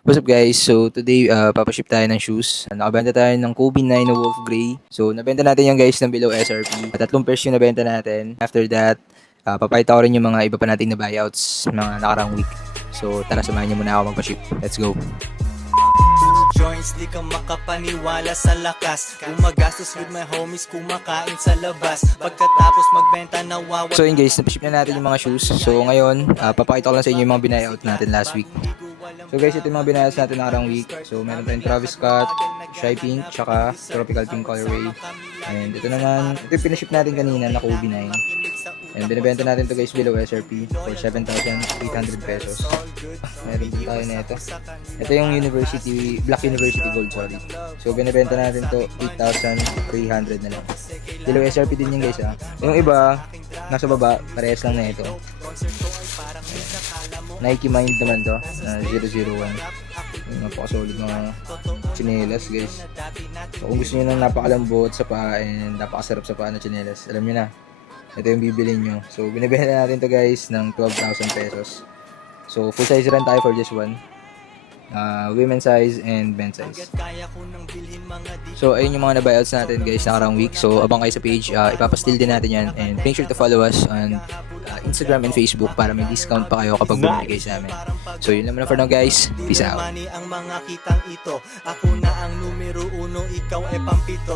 What's up guys? So today papaship tayo ng shoes. Nakabenta tayo ng Kobe 9 na Wolf Grey. So nabenta natin yan guys ng below SRP. Tatlong pairs yung nabenta natin. After that, papakita ko rin yung mga iba pa nating na buyouts mga nakarang week. So tara, samahan niyo muna ako magpa-ship. Let's go! Joints, di ka makapaniwala sa lakas. Gumagastos with my homies, kumakain sa labas. Pagkatapos magbenta nawawala. So yun guys, napaship na natin yung mga shoes. So ngayon, papakita ko lang sa inyo yung mga buyout natin last week. So guys, ito yung mga binayas natin nakarang week. So meron tayong Travis Scott, Shy Pink, tsaka Tropical Pink colorway. And ito naman, ito yung pinaship natin kanina na Kobe 9. And binibenta natin to guys below SRP for 7,800 pesos. Meron din tayo na ito. Ito yung University, Black University Gold, sorry. So binibenta natin to 8,300 na lang. Below SRP din yung guys ha. Yung iba, nasa baba, parehas lang na ito. Nike Mind naman to, 001. Yung napaka-solid mga chinelas guys. So, kung gusto nyo ng napakalambot sa paa and napakasarap sa paa na chinelas, alam nyo na, ito yung bibilin nyo. So binibenta natin to guys ng 12,000 pesos. So full size rin tayo for this one. Women's size and men's size. So ayun yung mga nabuyouts natin guys nakarang week. So abang kayo sa page, ipapastill din natin yan. And make sure to follow us on Instagram and Facebook para may discount pa kayo kapag bumili kayo sa amin. So yun lang muna for now guys. Peace out. Ang mga kitang ito, ako na ang numero 1, ikaw ay pampito.